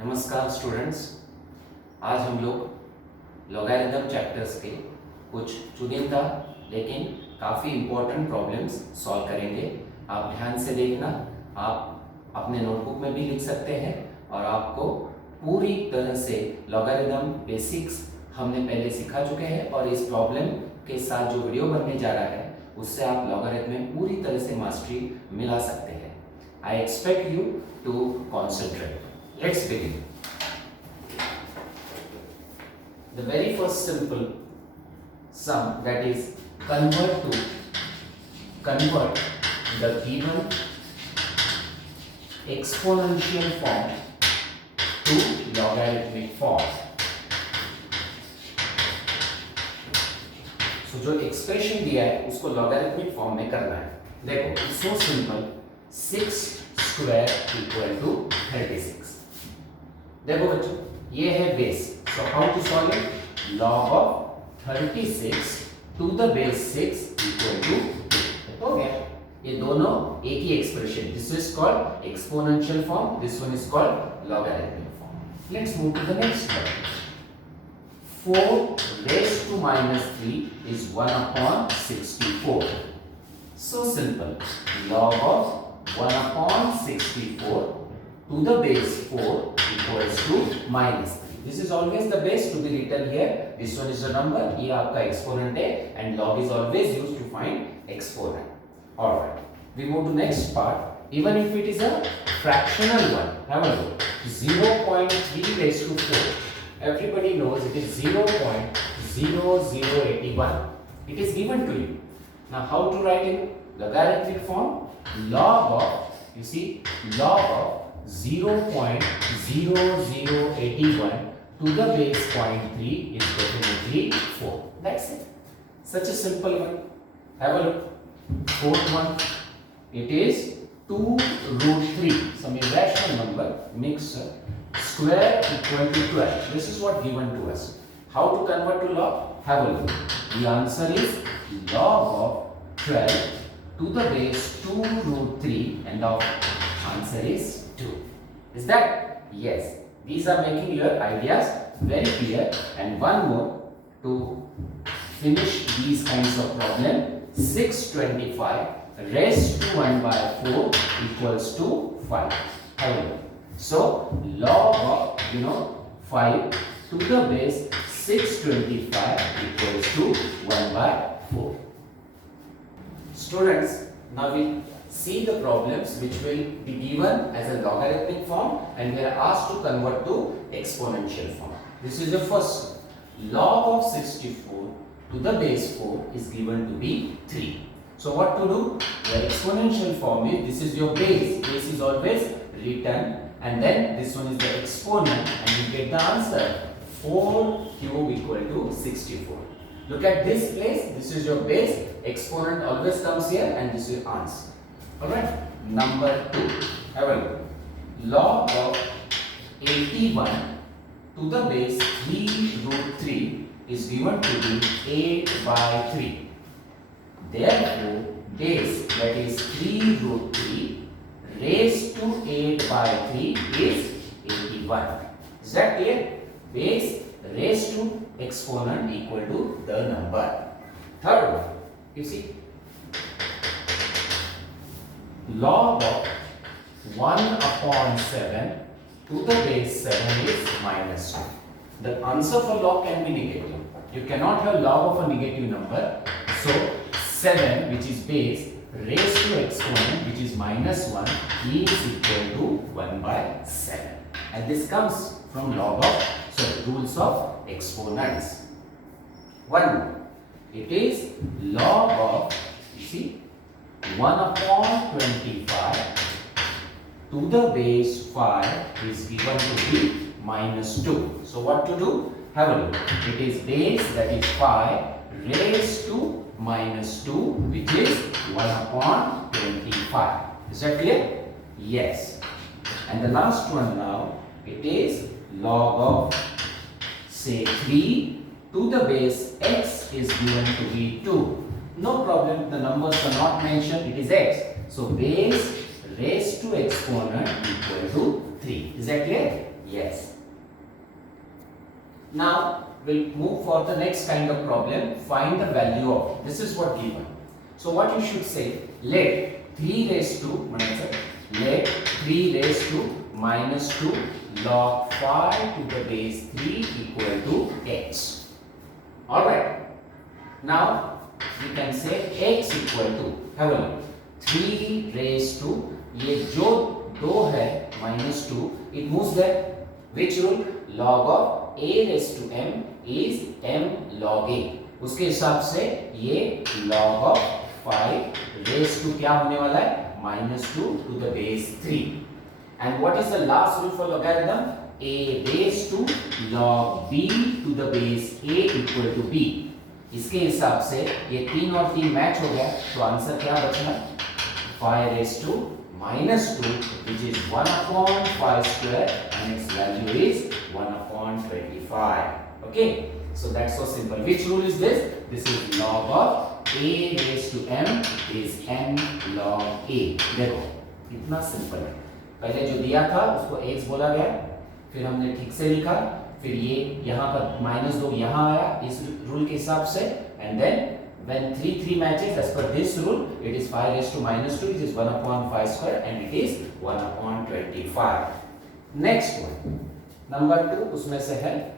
नमस्कार स्टूडेंट्स। आज हम लोग लॉगरिथम चैप्टर्स के कुछ चुनिंदा लेकिन काफ़ी इम्पोर्टेंट प्रॉब्लम्स सॉल्व करेंगे। आप ध्यान से देखना, आप अपने नोटबुक में भी लिख सकते हैं और आपको पूरी तरह से लॉगरिथम बेसिक्स हमने पहले सिखा चुके हैं और इस प्रॉब्लम के साथ जो वीडियो बनने जा रहा है उससे आप लॉगरिथम में पूरी तरह से मास्टरी मिला सकते हैं। I expect you to concentrate. Let's begin. The very first simple sum, that is convert the given exponential form to logarithmic form. So जो एक्सप्रेशन दिया है उसको लॉगरिथमिक फॉर्म में करना है। देखो, it's so simple, 6 square equal to 36। देखो बच्चों, ये है base, so how to solve it? Log of 36 to the base 6 equal to 2। हो गया। ये दोनों एक ही expression, this is called exponential form, this one is called logarithmic form. Let's move to the next one. 4 raised to minus 3 is 1 upon 64. So simple, log of 1 upon 64 to the base 4 equals to minus 3. This is always the base to be written here. This one is the number, ये आपका exponent है and log is always used to find exponent. Alright, we move to next part. Even if it is a fractional one, have a look. 0.3 raised to 4. Everybody knows it is 0.0081. It is given to you. Now how to write in logarithmic form? Log of, you see, log of 0.0081 to the base 0.3 is definitely 4. That's it. Such a simple one. Have a look. Fourth one. It is 2 root 3. Some irrational number mixed square equal to 12. This is what given to us. How to convert to log? Have a look. The answer is log of 12 to the base 2 root 3 and the answer is 2. Is that? Yes. These are making your ideas very clear. And one more to finish these kinds of problem. 625 raised to 1 by 4 equals to 5. Have a look. So log of 5 to the base 625 equals to 1 by 4. Students, now we see the problems which will be given as a logarithmic form and we are asked to convert to exponential form. This is the first. Log of 64 to the base 4 is given to be 3. So what to do? The exponential form is, this is your base. Base is always written and then this one is the exponent and you get the answer 4 cube equal to 64. Look at this place, this is your base, exponent always comes here and this is your answer. Alright, number 2, have a look. Log of 81 to the base 3 root 3 is given to be 8 by 3. Therefore, base, that is 3 root 3 raised to 8 by 3 is 81. Is that clear? Base raised to exponent equal to the number. Third one, you see, log of 1 upon 7 to the base 7 is minus 2. The answer for log can be negative. You cannot have log of a negative number. So 7, which is base, raised to exponent, which is minus 1, is equal to 1 by 7. And this comes from rules of exponents. One more. It is log of, you see, 1 upon 25 to the base 5 is given to be minus 2. So what to do? Have a look. It is base, that is 5, raised to minus 2, which is 1 upon 25. Is that clear? Yes. And the last one now, it is log of, say, 3 to the base x is given to be 2. No problem, the numbers are not mentioned, it is x. So base raised to exponent equal to 3. Is that clear? Yes. Now we'll move for the next kind of problem. Find the value of, this is what given. So what you should say, let 3 raised to minus 2 log 5 to the base 3 equal to x. Alright. Now we can say x equal to, have a look, 3 raised to, ये जो 2 है minus 2, it moves that, which rule? Log of a raised to m is m log a. उसके हिसाब से ये log of 5 raised to क्या होने वाला है? minus 2 to the base 3. And what is the last rule for logarithm? A raised to log b to the base a equal to b. इसके हिसाब से ये 3 और 3 मैच हो गया, तो आंसर क्या बचना? 5 raised to minus 2, which is 1 upon 5 square, and its value is 1 upon 25. Okay, so that's so simple. Which rule is this? This is log of a raised to m is m log a. देखो इतना simple है. पहले जो दिया था उसको x बोला गया, फिर हमने ठीक से लिखा, फिर ये यहाँ पर minus 2 यहाँ आया इस रूल के हिसाब से, and then when 3 matches as per this rule, it is 5 raised to minus 2, which is 1 upon 5 square, and it is 1 upon 25. Next one, number 2, उसमें से है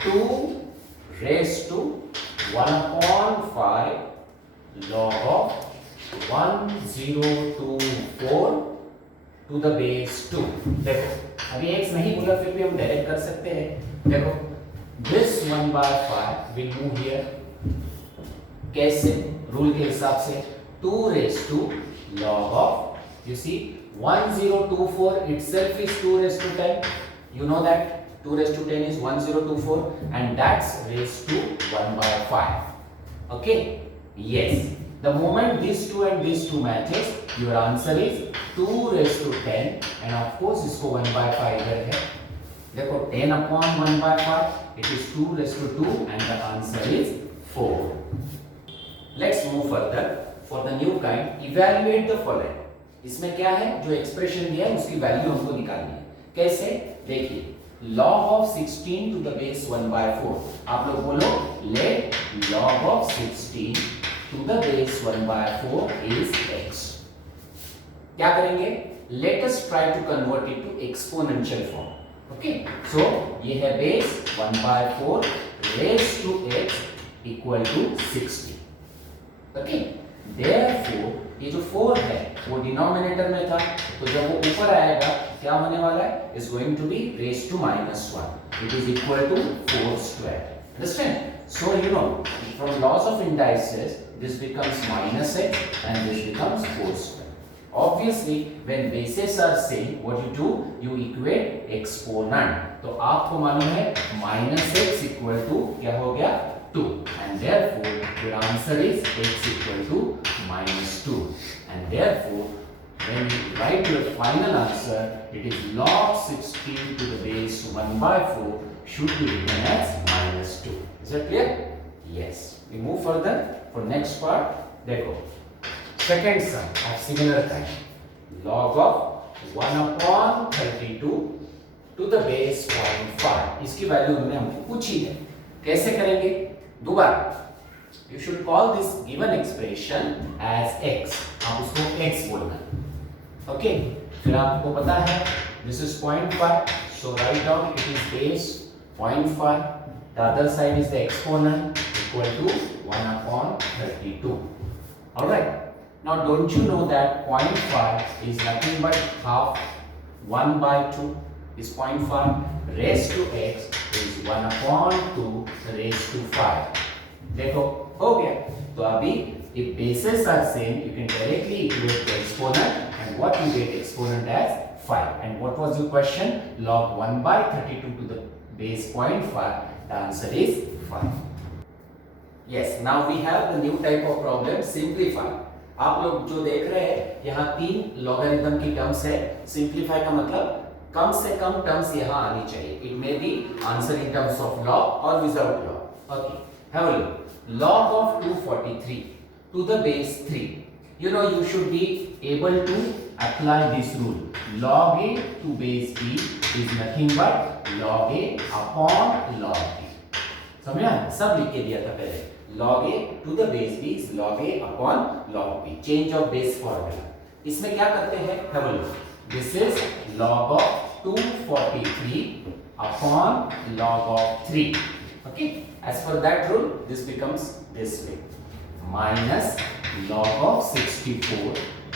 2 raised to 1 upon 5 log of 1024 to the base 2. देखो अभी x नहीं बोला, फिर भी हम डायरेक्ट कर सकते हैं. देखो this 1 by 5 will move here. कैसे? रूल के हिसाब से 2 raised to log of, you see 1024 itself is 2 raised to 10. You know that 2 raised to 10 is 1024, and that's raised to 1 by 5. Okay? Yes. The moment these two and these two matches, your answer is 2 raised to 10, and of course इसको 1 by 5 इधर है. देखो 10 upon 1 by 5, it is 2 raised to 2, and the answer is 4. Let's move further. For the new kind, evaluate the following. इसमें क्या है? जो expression दिया है उसकी वैल्यू हमको निकालनी है. कैसे? देखिए, log of 16 to the base 1 by 4. आप लोग बोलो, let log of 16 to the base 1 by 4 is x. क्या करेंगे? Let us try to convert it to exponential form. Okay? So ये है base 1 by 4 raised to x equal to 60. Okay? Therefore ये जो 4 है वो डिनोमिनेटर में था, तो जब वो ऊपर आएगा क्या होने वाला है? Is going to be raised to minus 1. It is equal to 4 square. Understand? So you know from laws of indices this becomes minus x and this becomes 4 square. Obviously when bases are same, what you do? You equate exponent. तो आपको मालूम है minus x equal to क्या हो गया? 2, and therefore your answer is x equal to minus 2, and therefore when you write your final answer, it is log 16 to the base 1 by 4 should be written as minus 2. Is that clear? Yes. We move further for next part. देखो second sum of similar kind, log of 1 upon 32 to the base 0.5. इसकी value हमने हमको पूछी है. कैसे करेंगे? दोबारा you should call this given expression as x. आप उसको x बोलना. Okay? फिर आपको पता है this is 0.5, so write down it is base 0.5. The other side is the exponent equal to 1 upon 32. All right. Now don't you know that 0.5 is nothing but half 1 by 2 is 0.5 raised to x is 1 upon 2 raised to 5. देखो हो गया. तो अभी if bases are same, you can directly equate the exponent, and what you get exponent as 5. And what was your question? Log 1 by 32 to the base 0.5. The answer is 5. Yes. Now we have the new type of problem, simplify. आप लोग जो देख रहे हैं यहाँ 3 logarithm की terms है. Simplify का मतलब कम से कम टर्म्स यहाँ आनी चाहिए. It may be answer in terms of log और without log. Okay, have a look. Log of 243 to the base 3. You know you should be able to apply this rule. Log a to base b is nothing but log a upon log b. समझा? सब लिख के दिया था पहले. Log a to the base b is log a upon log b. Change of base formula. इसमें क्या करते हैं? Have a look. This is log of 243 upon log of 3. Okay? As per that rule, this becomes this way. Minus log of 64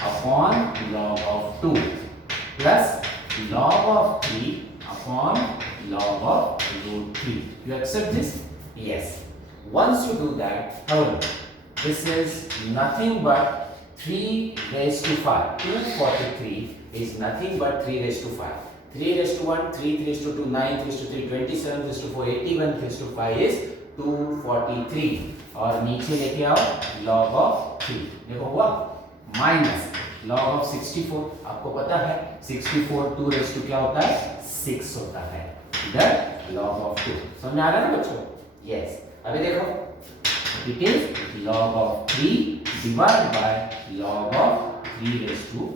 upon log of 2 plus log of 3 upon log of root 3. You accept this? Yes. Once you do that, however, this is nothing but 3 raised to 5. 243 is nothing but 3 raised to 5. 3 raised to 1, 3 raised to 2, 9 raised to 3, 27 raised to 4, 81 raised to 5 is 243. और नीचे लेके आओ log of 3. देखो हुआ minus log of 64. आपको पता है 64 2 raise to क्या होता है 6 होता है. इधर log of 2. समझ आ रहा है ना बच्चों? यस. अभी देखो it is log of 3 divided by log of 3 raised to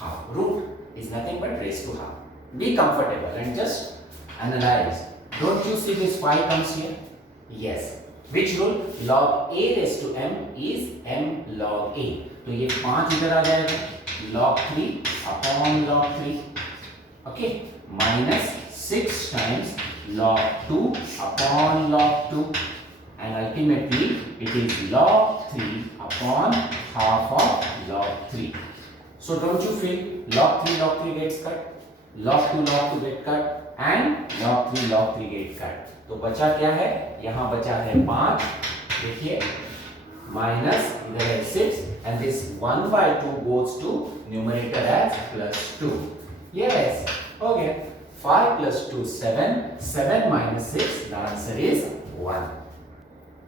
half. Root is nothing but raised to half. Be comfortable and just analyze. Don't you see this 5 comes here? Yes. Which rule? Log a raised to m is m log a. तो ये 5 इधर आ जाएगा. Log 3 upon log 3. Okay. Minus 6 times log 2 upon log 2. And ultimately it is log 3 upon half of log 3. So don't you feel log 3 gets cut? Log 2 get cut. And log 3 get cut. तो बचा क्या है? यहाँ बचा है 5. देखिए minus इधर है 6 and this 1/2 goes to numerator as plus 2. Yes. Okay. 5 plus 2 7. 7 minus 6. The answer is 1.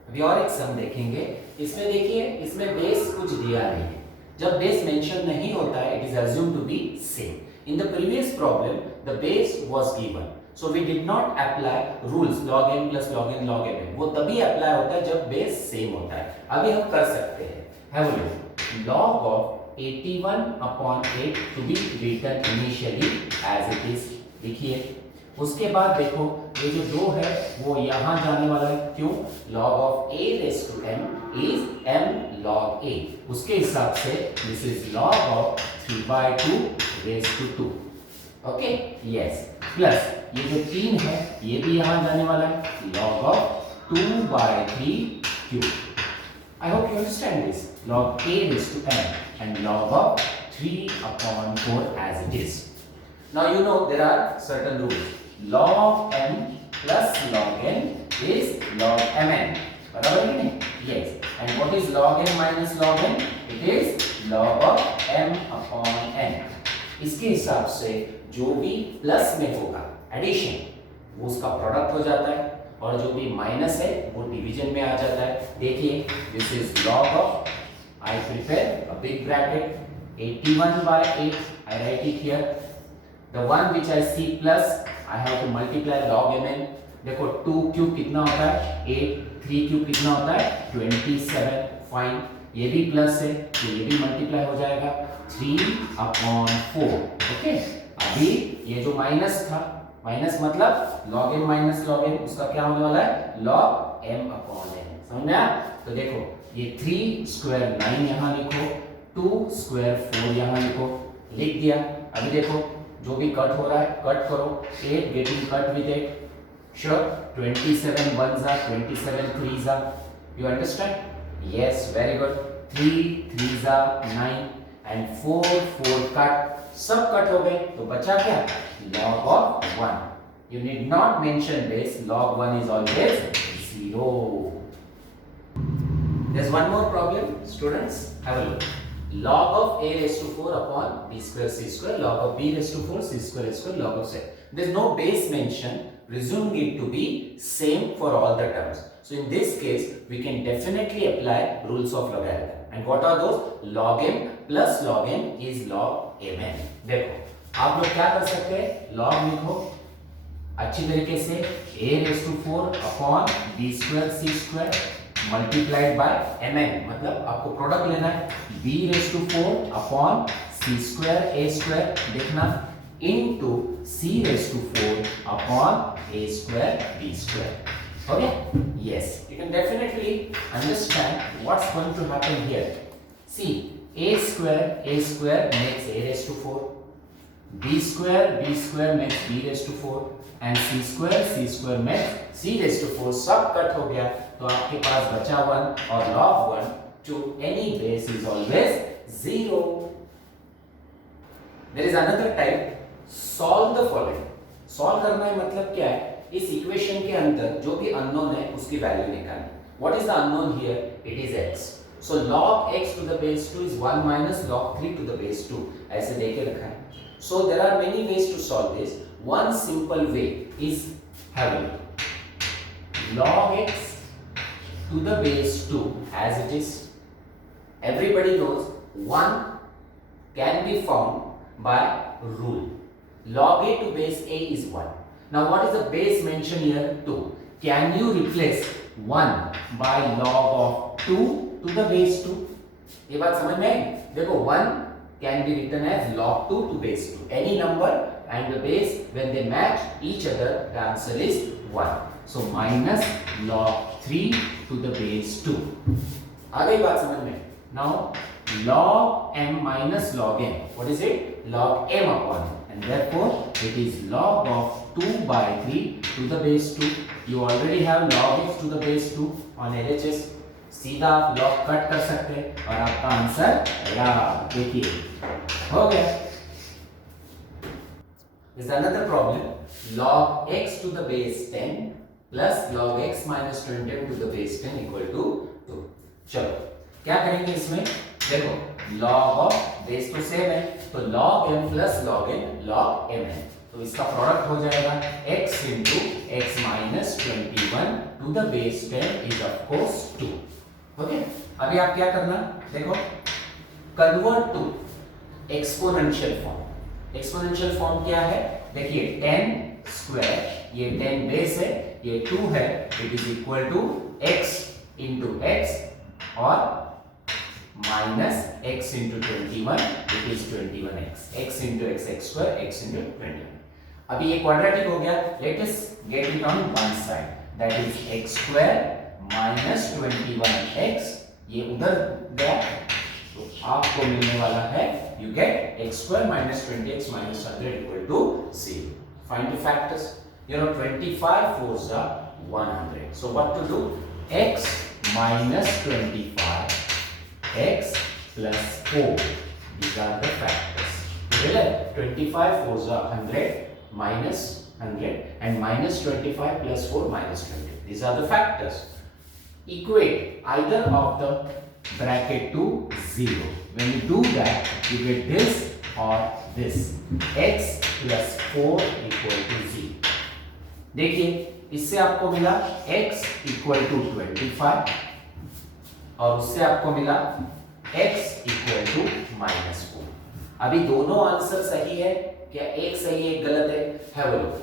अभी और एक सम देखेंगे. इसमें देखिए इसमें बेस कुछ दिया नहीं है. जब बेस मेंशन नहीं होता है it is assumed to be same. In the previous problem the base was given. So we did not apply rules log n plus log n log m. वो तभी अप्लाई होता है जब बेस सेम होता है. अभी हम कर सकते हैं. Have a look. Log of 81 upon 8 to be written initially as it is. देखिए उसके बाद देखो ये जो 2 है वो यहाँ जाने वाला है. क्यों? Log of a raised to m is m log a. उसके हिसाब से this is log of 3/2 raised to 2. Okay. Yes. Plus ये जो 3 है ये भी यहाँ जाने वाला है. log of 2/3 cube. I hope you understand this. Log a raised to m and log of 3 upon 4 as it is. Now you know there are certain rules. Log m plus log n is log mn. बराबर है नहीं? Yes. And what is log m minus log n? It is log of m upon n. इसके हिसाब से जो भी plus में होगा एडिशन वो उसका प्रोडक्ट हो जाता है और जो भी माइनस है वो डिवीजन में आ जाता है. देखिए this is log of I prepare a big bracket 81/8. I write it here. The one which I see plus I have to multiply log mn. देखो 2 क्यूब कितना होता है 8. 3 क्यूब कितना होता है 27. फाइन. ये भी प्लस है तो ये भी मल्टीप्लाई हो जाएगा 3/4. ओके. अभी ये जो माइनस था माइनस मतलब log m minus log n उसका क्या होने वाला है log m upon n. समझ में आया? तो देखो ये 3 स्क्वायर 9 यहाँ लिखो 2 स्क्वायर 4 यहाँ लिखो. लिख दिया. अभी देखो जो भी कट हो रहा है कट करो. 8 getting cut with 8. Sure. 27 1s are 27 3s are. You understand? Yes, very good. 3 3s are 9 and 4 cut. सब कट हो गए तो बचा क्या log of 1. You need not mention this. Log 1 is always 0. There's one more problem, students. Have a look. Log of a raised to 4 upon b square c square. Log of b raised to 4 c square a square. Log of c. There's no base mention. Presuming it to be same for all the terms. So in this case, we can definitely apply rules of logarithm. And what are those? Log m plus log n is log mn. देखो आप लोग क्या कर सकते हैं? log लिखो अच्छी तरीके से a raised to 4 upon b square c square multiplied by mn. मतलब आपको प्रोडक्ट लेना है b raised to 4 upon c c square a square देखना into c raised to 4 upon a square b square. Okay? Yes, you can definitely understand what's going to happen here. See, a square makes a raised to 4, b square makes b raised to 4 and c square makes c raised to 4. सब cut हो गया तो आपके पास बचा 1 और log 1 to any base is always 0. There is another type. Solve the following. Solve करना है मतलब क्या है? इस इक्वेशन के अंदर जो भी अननोन है उसकी वैल्यू निकालनी. What is the unknown here? It is x. So log x to the base 2 is 1 minus log 3 to the base 2. ऐसे देके रखा है. So there are many ways to solve this. One simple way is having log x to the base 2 as it is. Everybody knows 1 can be found by rule. Log a to base a is 1. Now what is the base mentioned here? 2. Can you replace 1 by log of 2 to the base 2? ये बात समझ में आई? देखो 1 can be written as log 2 to base 2. Any number and the base when they match each other, the answer is 1. So minus log 3 to the base 2. आ गई बात समझ में? Now log m minus log n. What is it? Log m upon n. And therefore it is log of 2 by 3 to the base 2. You already have log x to the base 2 on LHS. सीधा आप log cut कर सकते हैं और आपका answer यार देखिए हो गया. Is another problem. Log x to the base 10 plus log x minus 20 to the base 10 equal to 2. चलो क्या करेंगे इसमें? देखो log of base तो सेम है तो log m plus log n log m है तो इसका प्रोडक्ट हो जाएगा x into x minus 21 to the base 10 is of course 2. Okay अभी आप क्या करना देखो convert to exponential form. Exponential form क्या है? देखिए 10 स्क्वायर ये 10 बेस है ये 2 है it is equal to x into x और minus x into 21 it is 21x. x into x square x into 21. अभी ये क्वाड्रेटिक हो गया. Let us get it on one side. That is x square minus 21x. ये उधर गया तो आपको मिलने वाला है you get x square minus 20x minus 100 equal to 0. Find the factors. You know 25 fours are 100. So what to do? X minus 25 x plus 4. These are the factors. Really? 25 fours are 100 minus 100 and minus 25 plus 4 minus 20. These are the factors. Equate either of the bracket to 0. When you do that, you get this or this. X plus 4 equal to 0. देखिए इससे आपको मिला x equal to 25 और उससे आपको मिला x equal to minus 4. अभी दोनों आंसर सही है क्या? एक सही एक गलत है. Have a look.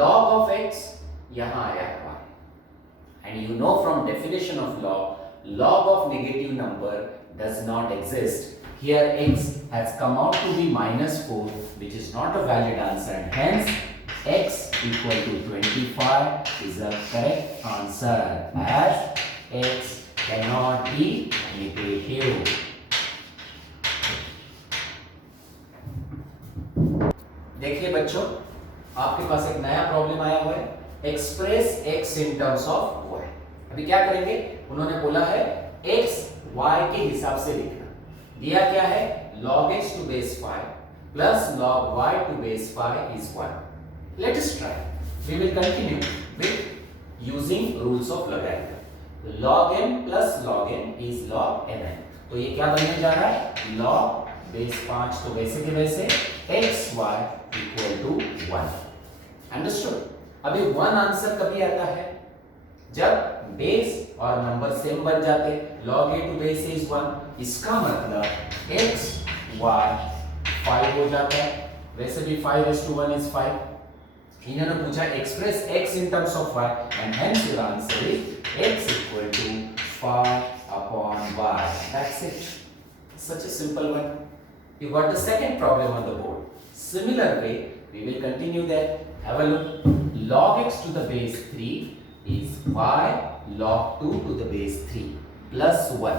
Log of x यहाँ आया है and you know from definition of log of negative number does not exist. Here x has come out to be minus 4 which is not a valid answer and hence x equal to 25 is a correct answer as x cannot be negative. देखिए बच्चों आपके पास एक नया problem आया हुआ है. Express x in terms of y. अभी क्या करेंगे? उन्होंने बोला है x y के हिसाब से लिखना. दिया क्या है? log x to base 5 plus log y to base 5 is 1. Let us try. We will continue with using rules of logarithm. Log m plus log n is log mn. तो ये क्या बनने जा रहा है? log base 5 तो वैसे के वैसे x y equal to 1. Understood? अभी 1 आंसर कभी आता है जब बेस और नंबर सेम बन जाते. log a to base is 1. इसका मतलब x y 5 हो जाता है. वैसे भी 5 is to 1 is 5. इन्होंने पूछा express x in terms of y and hence your answer is x equal to 5 upon y. That's it. Such a simple one. You got the second problem on the board. Similar way, we will continue that. Have a look. Log x to the base 3 is y log 2 to the base 3 plus 1.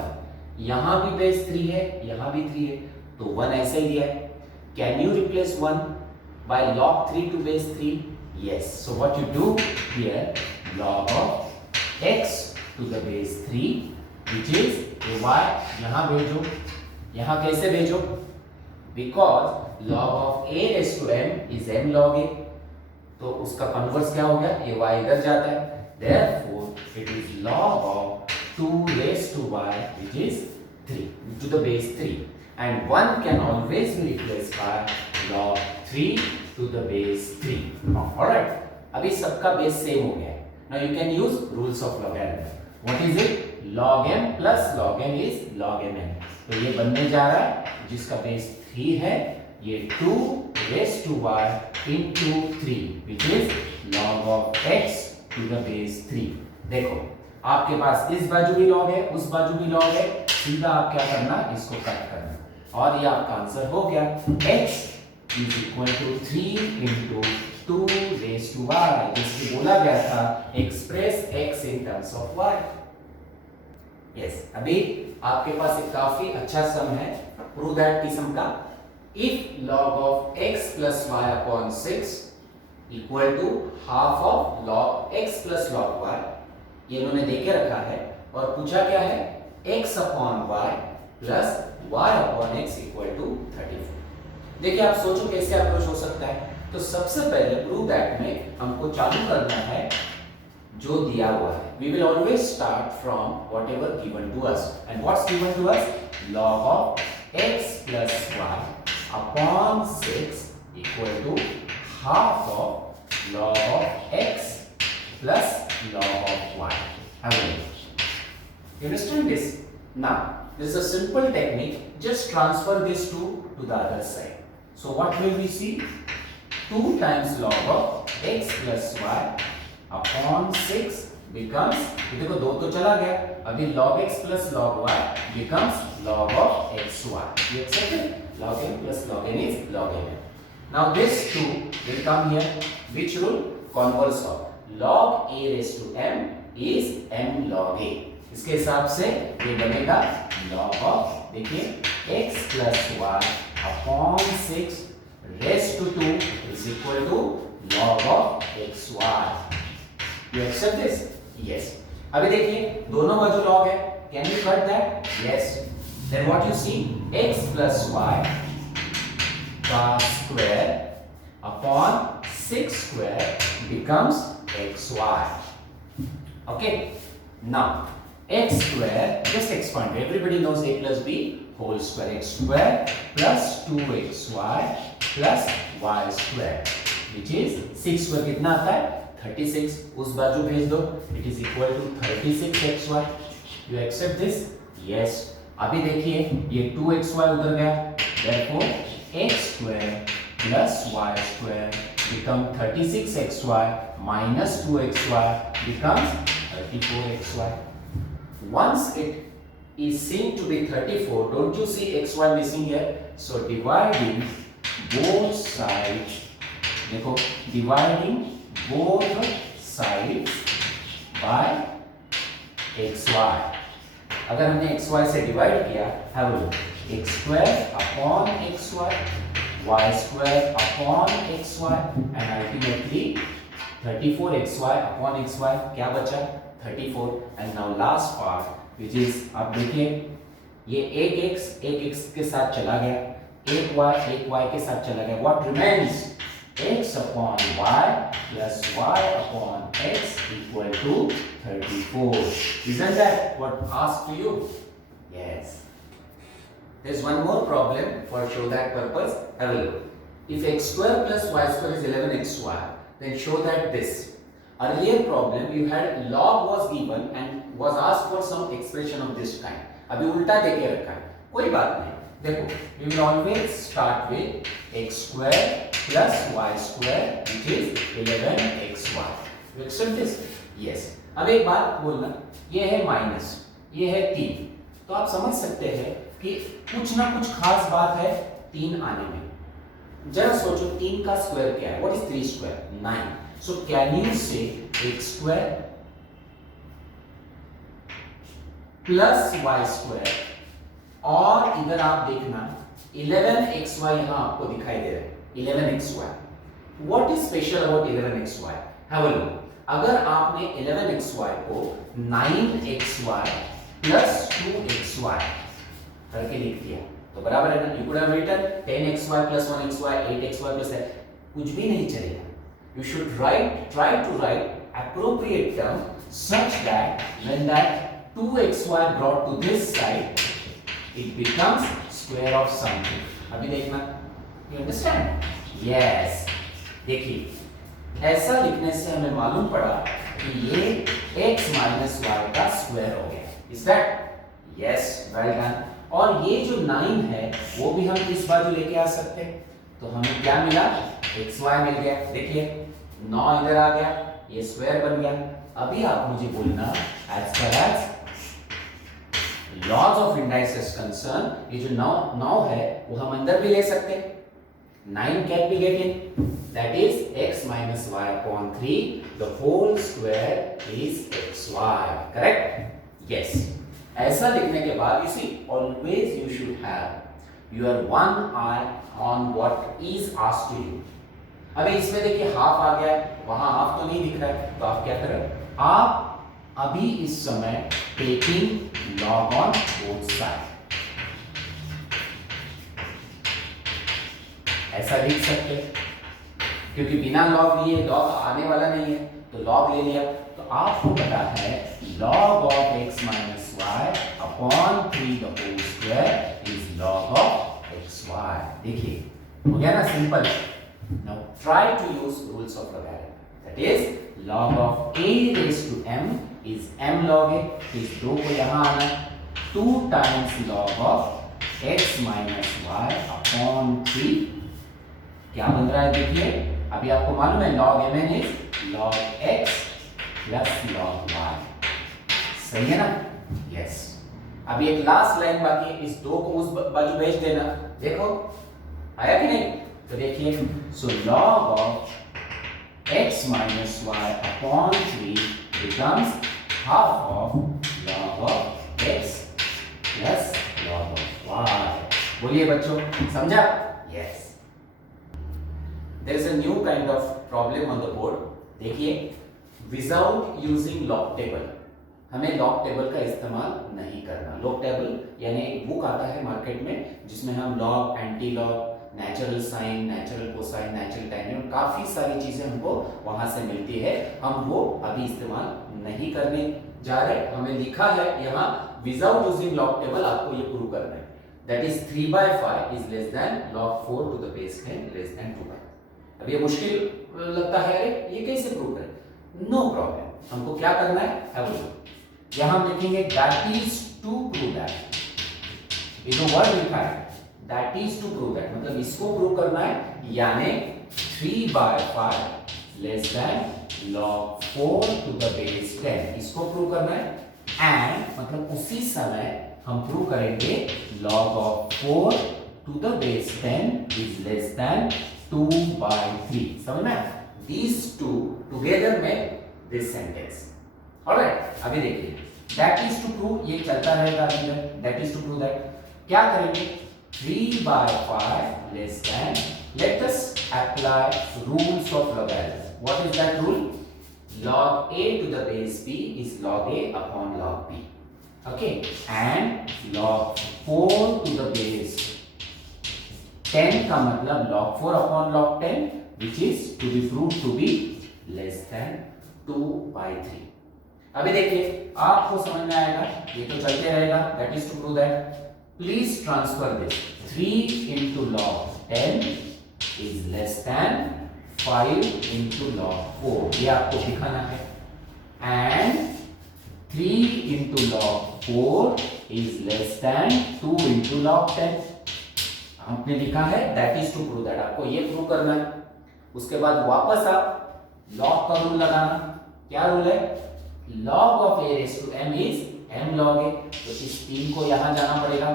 यहाँ भी base 3 है, यहाँ भी 3 है, तो 1 ऐसे ही दिया है. Can you replace 1 by log 3 to base 3? Yes. So what you do here, log of x to the base 3, which is y, यहाँ भेजो. यहाँ कैसे भेजो? Because log of a raised to m is m log a, तो उसका converse क्या हो गया? ये y इधर जाता है. Therefore, it is log of 2 raised to y, which is 3 to the base 3, and 1 can always be replaced by log 3 to the base 3. All right. अभी सबका बेस सेम हो गया है. Now you can use rules of logarithm. What is it? Log m plus log n is log mn. तो ये बनने जा रहा है, जिसका बेस 3 है, ये 2 raised to y into 3, which is log of x to the base 3. देखो, आपके पास इस बाजू भी log है, उस बाजू भी log है, सीधा आप क्या करना, इसको कट करना, और ये आपका आंसर हो गया. x is equal to 3 into 2 raised to y, जिसकी बोला गया था express x in terms of y. Yes, अभी आपके पास एक काफी अच्छा सम है. प्रूव दैट किस्म का. If log of x plus y upon 6 equal to half of log x plus log y, ये इन्होंने देके रखा है और पूछा क्या है, x upon y plus y upon x equal to 34. देखिए आप सोचो कैसे अप्रोच हो सकता है. तो सबसे पहले प्रूव दैट में हमको चालू करना है जो दिया हुआ है. We will always start from whatever given to us. And what's given to us? Log of x plus y upon 6 equal to half of log of x plus log of y. Have a look. You understand this? Now, this is a simple technique. Just transfer this 2 to the other side. So what will we see? 2 times log of x plus y upon 6 becomes, देखो 2 तो चला गया, अभी log x plus log y becomes log of xy. You accept it? Log n plus log n is log n. Now this 2 will come here. Which rule? Converse of log a raised to m is m log a. इसके हिसाब से ये बनेगा log of, देखिए x plus y upon 6 raised to 2 is equal to log of xy. You accept this? Yes. अभी देखिए दोनों बाजू log है. Can you cut that? Yes. Then what you see? X plus y का square upon 6 square becomes xy. Okay. Now x square, just expand. Everybody knows a plus b whole square. X square plus 2xy plus y square, which is 6 square कितना आता है? 36. उस बाजू भेज दो. It is equal to 36xy. You accept this? Yes. अभी देखिए ये 2xy उधर गया. Therefore x square plus y square become 36xy minus 2xy becomes 34xy. Once it is seen to be 34, don't you see xy missing here? So dividing both sides, देखो dividing both sides by xy. अगर हमने xy से divide किया, have a look, x square upon xy, y square upon xy, and ultimately 34xy upon xy, क्या बचा? 34. And now last part, which is, आप देखिए ये एक x के साथ चला गया, एक y के साथ चला गया. What remains? X upon y plus y upon x equal to 34. Isn't that what asked to you? Yes. There's one more problem for show that purpose. Have a look. If x square plus y square is 11xy, then show that this. Earlier problem you had log was given and was asked for some expression of this kind. अभी उल्टा देके रखा है. कोई बात नहीं. देखो, we will always start with x square plus y square, which is 11xy. You accept this? Yes. अब एक बात बोलना, ये है माइनस, ये है 3. तो आप समझ सकते हैं कि कुछ ना कुछ खास बात है 3 आने में। जरा सोचो 3 का स्क्वायर क्या है? What is 3 square? 9। So can you से x square plus y square, और इधर आप देखना 11xy यहां आपको दिखाई दे रहा है, 11xy। What is special about 11xy? Have a look. अगर आपने 11xy को 9xy प्लस 2xy करके लिख दिया तो बराबर है ना? You could have written 10xy plus 1xy, 8xy plus है, कुछ भी नहीं चलेगा। You should try to write appropriate term such that when that 2xy brought to this side it becomes square of something. अभी देखना, you understand? Yes. देखिए ऐसा लिखने से हमें मालूम पड़ा कि ये x माइनस वाई का स्क्वायर हो गया। Is that? Yes, well done. और ये जो 9 है वो भी हम इस बाजू लेके आ सकते हैं, तो हमें क्या मिला? xy मिल गया। देखिए 9 इधर आ गया, ये स्क्वायर बन गया। अभी आप मुझे बोलना as far as laws of indices concerned, ये जो 9 है वो हम अंदर भी ले सकते हैं। 9 can be get in, that is x minus y upon 3, the whole square is xy, correct? Yes. ऐसा लिखने के बाद you see always you should have your one eye on what is asked to you। अभी इसमें देखिए half आ गया है, वहां हाफ तो नहीं दिख रहा है, तो आप क्या करें? आप अभी इस समय taking log on both side, ऐसा लिख सकते हैं, क्योंकि बिना लॉग लिए लॉग आने वाला नहीं है, तो लॉग ले लिया। तो आपको पता है log of x minus y upon 3 the whole square is log of xy। देखिए हो गया ना simple. Now try to use rules of logarithm, that is log of a raised to m is m log a, इस 2 को यहाँ आना है, 2 times log of x minus y upon 3, क्या बन रहा है? देखिए अभी आपको मालूम है log mn is log x plus log y, सही है ना? यस। अभी एक लास्ट लाइन बाकी है, इस 2 को उस बाजू भेज देना। देखो आया कि नहीं? तो देखिए सो log of x minus y upon 3 becomes half of log of x plus log of y। बोलिए बच्चों, समझा? Yes. There is a new kind of problem on the board. देखिए without using log table, हमें log table का इस्तेमाल नहीं करना। log table यानी एक बुक आता है मार्केट में जिसमें हम log, anti log, natural sine, natural cosine, natural tan, काफी सारी चीजें हमको वहां से मिलती है, हम वो अभी इस्तेमाल नहीं करने जा रहे। हमें लिखा है यहाँ विदाउट यूजिंग लॉग टेबल आपको ये प्रूव करना है, that is 3/5 is less than log 4 to the base 10 less than 2/5। अब ये मुश्किल लगता है, अरे ये कैसे प्रूव करें? नो प्रॉब्लम, हमको क्या करना है, यहाँ हम लिखेंगे that is to prove that, ये जो वर्ड लिखा है that is to prove that, मतलब इसको प्रूव करना है, यानी 3/5 less than log 4 to the base 10, इसको प्रूव करना है। एंड मतलब उसी समय हम प्रूव करेंगे log of 4 to the base 10 is less than 2/3। समझ में? These two together make this sentence. Alright, अभी देखिए that is to prove, ये चलता रहेगा अंदर, that is to prove that क्या करेंगे? 3/5 less than, let us apply rules of logarithm. What is that rule? Log a to the base b is log a upon log b. Okay, and log 4 to the base 10 का मतलब log 4 upon log 10, which is to be proved to be less than 2/3. अभी देखिए आपको समझ में आएगा, ये तो चलते रहेगा, that is to prove that. Please transfer this, 3 into log 10 is less than 5 into log 4, ये आपको दिखाना है, and 3 into log 4 is less than 2 into log 10, आपने लिखा है that is to prove that, आपको ये प्रूव करना है। उसके बाद वापस आप log का रूल लगाना, क्या रूल है? log of a raised to m is m log a, तो इस 3 को यहां जाना पड़ेगा,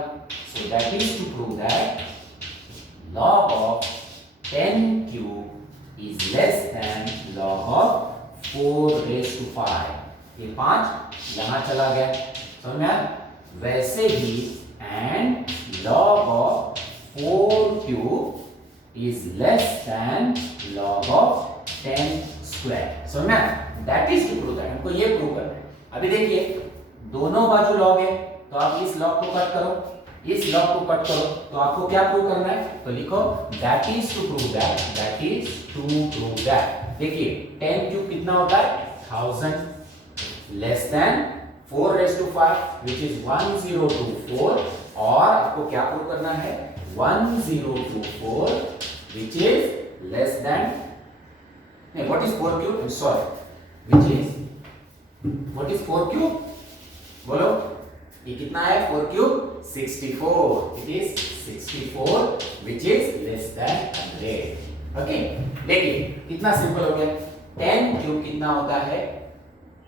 so that is to prove that log of 10 cube is less than log of 4 raised to 5. ये 5 यहां चला गया, समझ में आया? वैसे ही and log of 4 cube is less than log of 10 square. समझ में आया? That is to prove that. हमको ये प्रूव करना है। अभी देखिए दोनों बाजू लॉग है, तो आप इस लॉग को कट करो, इस लॉग को कट करो, तो आपको क्या प्रूव करना है? तो लिखो that is to prove that, that is to prove that. देखिए 10 क्यूब कितना होता है? 1000 less than 4 raise to 5 which is 1024, और आपको क्या प्रूव करना है? 1024 व्हिच इज लेस देन, नहीं what is 4 cube? Sorry, which is what is 4 cube? बोलो ये कितना है? 4 cube 64, it is 64 which is less than 100। Okay, देखिए कितना सिंपल हो गया। 10 क्यूब कितना होता है?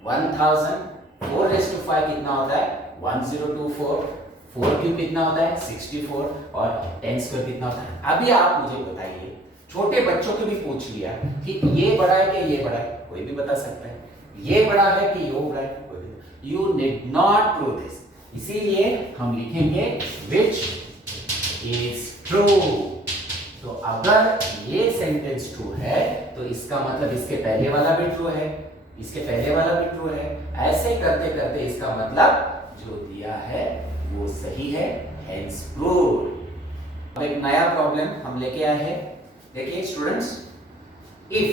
1000, 4 रेज़ टू 5 कितना होता है? 1024, 4 क्यूब कितना होता है? 64, और 10 स्क्वायर कितना होता है? अभी आप मुझे बताइए, छोटे बच्चों को भी पूछ लिया कि ये बड़ा है कि ये बड़ा है, कोई भी बता सकता है। ये बड़ा है कि ये बड़ा है, कोई भी। You did not prove this, इसीलिए हम लिखेंगे which is true। तो अगर ये सेंटेंस ट्रू है तो इसका मतलब इसके पहले वाला भी ट्रू है, इसके पहले वाला भी ट्रू है। ऐसे करते करते इसका मतलब जो दिया है वो सही है, hence proved। अब एक नया प्रॉब्लम हम लेके आए हैं। देखिए students, if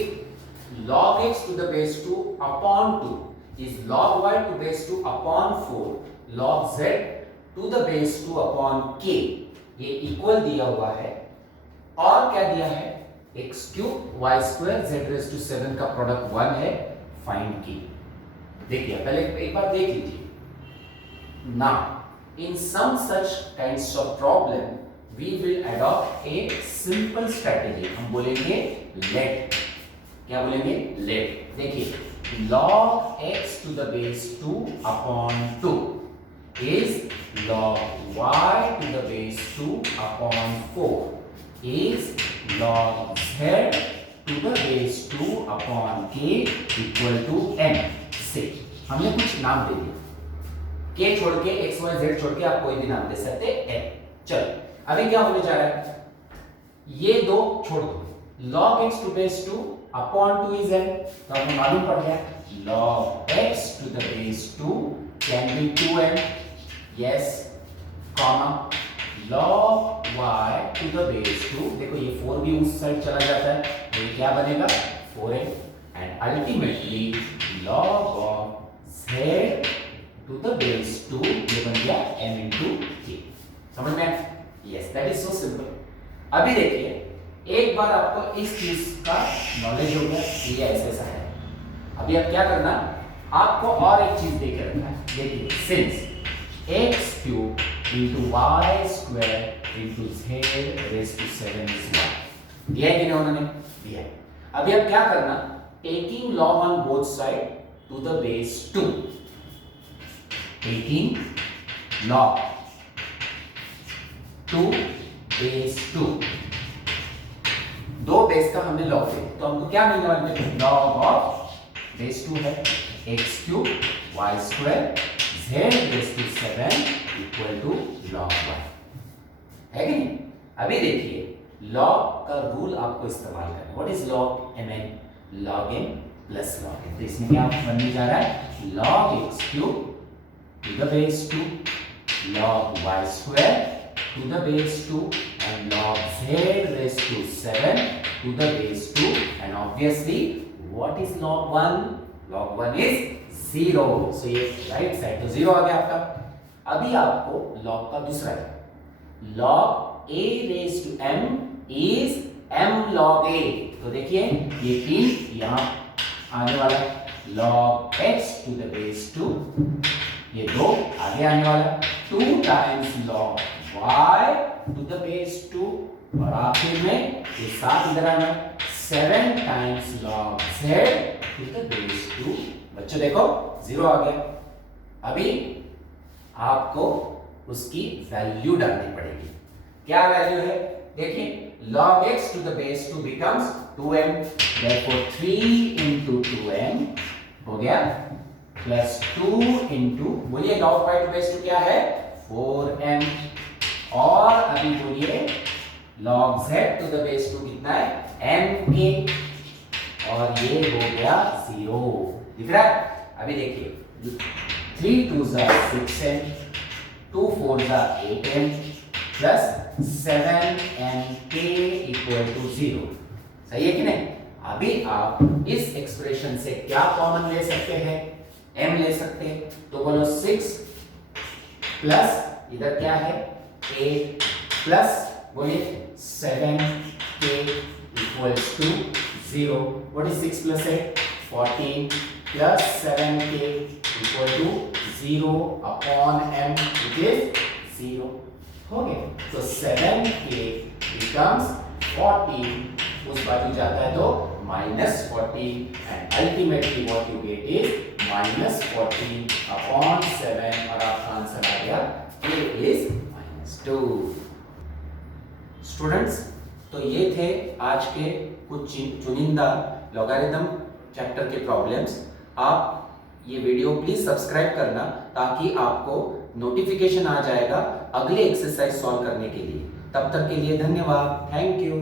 log x to the base 2 upon 2 is log y to base 2 upon 4 log z to the base 2 upon k, ये इक्वल दिया हुआ है, और क्या दिया है? x cube y square z raise to 7 का प्रोडक्ट 1 है, फाइंड k। देखिए पहले एक बार देख लीजिए। Now in some such kinds of problem we will adopt a simple strategy. हम बोलेंगे लेट, क्या बोलेंगे? लेट। देखिए log x to the base 2 upon 2 is log y to the base 2 upon 4 is log z to the base 2 upon k equal to n से हमने कुछ नाम दे दिया, k छोड़ के x y z छोड़ के आप कोई भी नाम दे सकते हैं n। चलो अभी क्या होने जा रहा है? ये दो छोड़ दो, log x to base 2 upon 2 is n, तो हमें मालूम पड़ गया log x to the base 2 can be 2n, yes, comma log y to the base 2, देखो ये 4 भी उस साइड चला जाता है, तो ये क्या बनेगा? 4n, and ultimately log of z to the base 2 ये बन गया m into k। समझ में आया? yes, that is so simple। अभी देखिए एक बार आपको इस चीज का नॉलेज हो गया कि ये ऐसा है। अभी आप क्या करना, आपको और एक चीज देके रखना है। देखिए since x cube into y square into z raise to 7 is 1, दिया है कि नहीं? उन्होंने दिया है। अभी आप क्या करना, taking log on both side to the base 2, taking log to base 2, दो बेस का हमने लॉग लिया, तो हमको क्या मिलने वाला है? लॉग ऑफ बेस 2 है x cube y square z raise to 7 equal to log y, है कि नहीं? अभी देखिए लॉग का रूल आपको इस्तेमाल करना है। What is log? mn, log n plus log n। तो इसमें क्या बनने जा रहा है? log x cube two the base 2 log y square to the base 2 and log z raised to 7 to the base 2, and obviously what is log 1? log 1 is 0, so ये right side तो 0 आ गया आपका। अभी आपको log का दूसरा है, log a raised to m is m log a, तो देखिए ये 3 यहाँ आने वाला, log x to the base 2 ये 2 आगे आने वाला, 2 times log y to the base 2, और आखिर में ये 7 इधर आना, 7 times log z to the base 2। बच्चों देखो 0 आ गया। अभी आपको उसकी वैल्यू डालनी पड़ेगी। क्या वैल्यू है? देखिए log x to the base 2 becomes 2m. Therefore 3 into 2m हो गया प्लस 2 into बोलिए log y to base 2 क्या है 4m और अभी बोलिए log z to the base 2 कितना है mk और ये हो गया 0 दिख रहा है। अभी देखिए 3 2s are 6m 2 4s are 8m plus 7mk equal to 0 सही है कि नहीं। अभी आप इस एक्सप्रेशन से क्या कॉमन ले सकते हैं m ले सकते हैं तो बोलो 6 प्लस इधर क्या है 8 प्लस बोलिए 7k equals to 0 what is 6 plus 8 14 plus 7k equal to 0 upon m which is 0 हो गया तो 7k becomes 40 उस बाजू जाता है तो -40 and ultimately what you get is -40 upon 7 और आपका आंसर आ गया k is -2। स्टूडेंट्स तो ये थे आज के कुछ चुनिंदा लॉगरिथम चैप्टर के प्रॉब्लम्स। आप ये वीडियो प्लीज सब्सक्राइब करना ताकि आपको नोटिफिकेशन आ जाएगा अगले एक्सरसाइज सॉल्व करने के लिए। तब तक के लिए धन्यवाद, थैंक यू।